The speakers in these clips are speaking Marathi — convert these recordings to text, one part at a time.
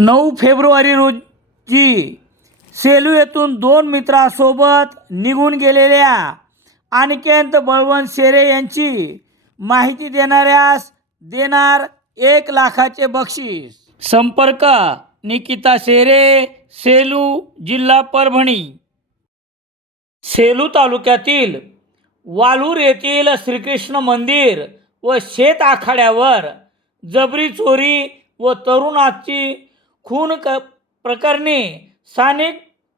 9 फेब्रुवारी रोजी सेलू येथून 2 मित्रांसोबत निघून गेलेल्या अनिकेत बळवंत शेरे यांची माहिती देणाऱ्यास देणार 1 लाखाचे बक्षीस। संपर्क निकिता शेरे, सेलू, जिल्हा परभणी। सेलू तालुक्यातील वालूर येथील श्रीकृष्ण मंदिर व शेत आखाड्यावर जबरी चोरी व तरुणाची खून प्रकरणी स्थानिक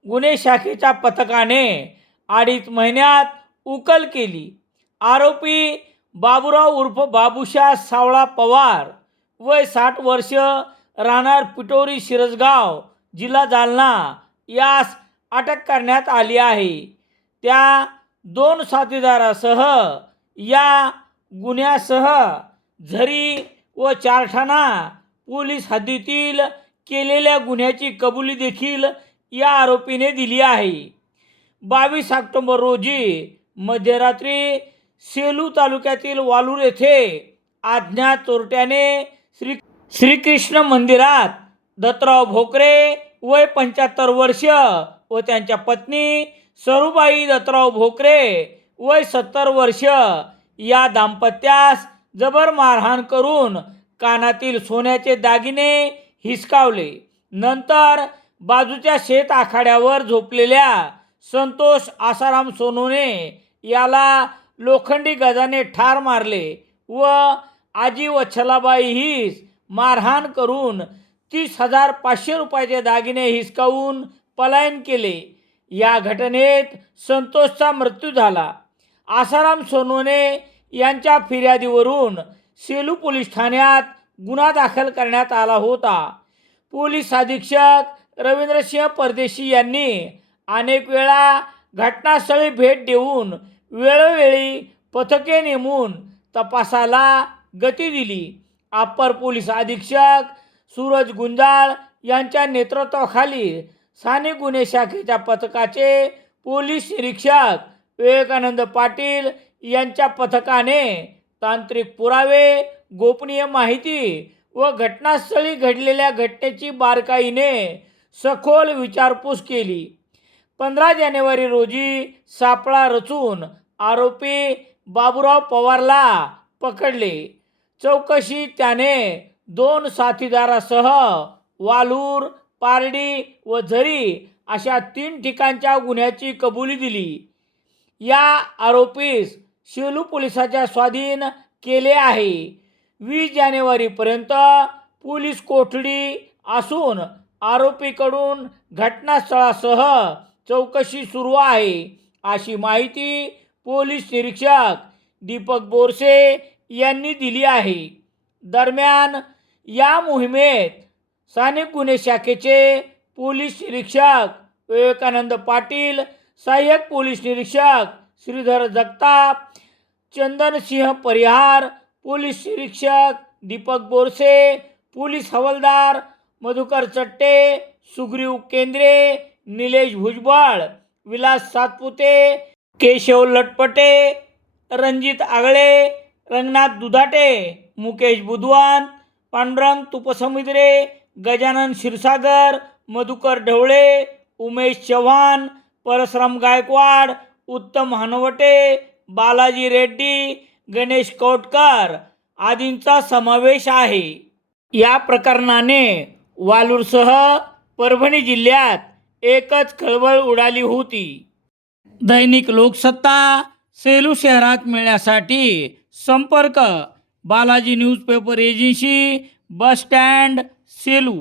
गुन्हे शाखेच्या पथकाने 2.5 महिन्यात उकल केली। आरोपी बाबूराव उर्फ बाबूशा सावळा पवार, वय 60 वर्ष, राहणार पिटोरी शिरसगाव, जिल्हा जालना, यास अटक करण्यात आली आहे। त्या 2 साथीदारासह या गुन्ह्यासह झरी व चारठाणा पोलीस हद्दीतील केलेल्या गुन्ह्याची कबुली देखील या आरोपीने दिली आहे। 22 ऑक्टोबर रोजी मध्यरात्री सेलू तालुक्यातील वालूर येथे अज्ञात चोरट्याने श्रीकृष्ण मंदिरात दत्तराव भोकरे, वय 75 वर्ष, व त्यांच्या पत्नी सरूबाई दत्तराव भोकरे, वय 70 वर्ष, या दाम्पत्यास जबर मारहाण करून कानातील सोन्याचे दागिने हिसकावले। नंतर बाजूच्या शेत आखाड्यावर झोपलेल्या संतोष आसाराम सोनवणे याला लोखंडी गजाने ठार मारले व आजी वत्सलाबाई हिस मारहाण करून 30,500 रुपयाचे दागिने हिसकावून पलायन केले। या घटनेत संतोषचा मृत्यू झाला। आसाराम सोनवणे यांच्या फिर्यादीवरून सेलू पोलीस ठाण्यात गुन्हा दाखल करण्यात आला होता। पोलीस अधीक्षक रवींद्रसिंह परदेशी यांनी अनेक वेळा घटनास्थळी भेट देऊन वेळोवेळी पथके नेमून तपासाला गती दिली। अप्पर पोलीस अधीक्षक सूरज गुंजाळ यांच्या नेतृत्वाखाली स्थानिक गुन्हे शाखेच्या पथकाचे पोलीस निरीक्षक विवेकानंद पाटील यांच्या पथकाने तांत्रिक पुरावे, गोपनीय माहिती व घटनास्थळी घडलेल्या घटनेची बारकाईने सखोल विचारपूस केली। 15 जानेवारी रोजी सापळा रचून आरोपी बाबूराव पवारला पकडले। चौकशीत त्याने 2 साथीदारासह वालूर, पारडी व झरी अशा 3 ठिकाणच्या गुन्ह्याची कबुली दिली। या आरोपीस सेलू पोलिसाच्या स्वाधीन केले आहे। 20 जानेवारीपर्यंत पोलीस कोठडी असून आरोपीकडून घटनास्थळासह चौकशी सुरू आहे, अशी माहिती पोलीस निरीक्षक दीपक बोरसे यांनी दिली आहे। दरम्यान या मोहिमेत स्थानिक गुन्हे शाखेचे पोलीस निरीक्षक विवेकानंद पाटील, सहाय्यक पोलीस निरीक्षक श्रीधर जगताप, चंदनसिंह परिहार, पोलीस निरीक्षक दीपक बोरसे, पोलीस हवालदार मधुकर चट्टे, सुग्रीव केंद्रे, निलेश भुजबळ, विलास सातपुते, केशव लटपटे, रणजित आगळे, रंगनाथ दुधाटे, मुकेश बुधवान, पांडुरंग तुपसमुद्रे, गजानन क्षीरसागर, मधुकर ढवळे, उमेश चव्हाण, परशुराम गायकवाड, उत्तम हनवटे, बालाजी रेड्डी, गणेश कौटकर आदींचा समावेश आहे। या प्रकरणाने वालूरसह परभणी जिल्ह्यात एकच खळबळ उडाली होती। दैनिक लोकसत्ता सेलू शहरात मिळण्यासाठी संपर्क Balaji newspaper agency, bus stand, Selu.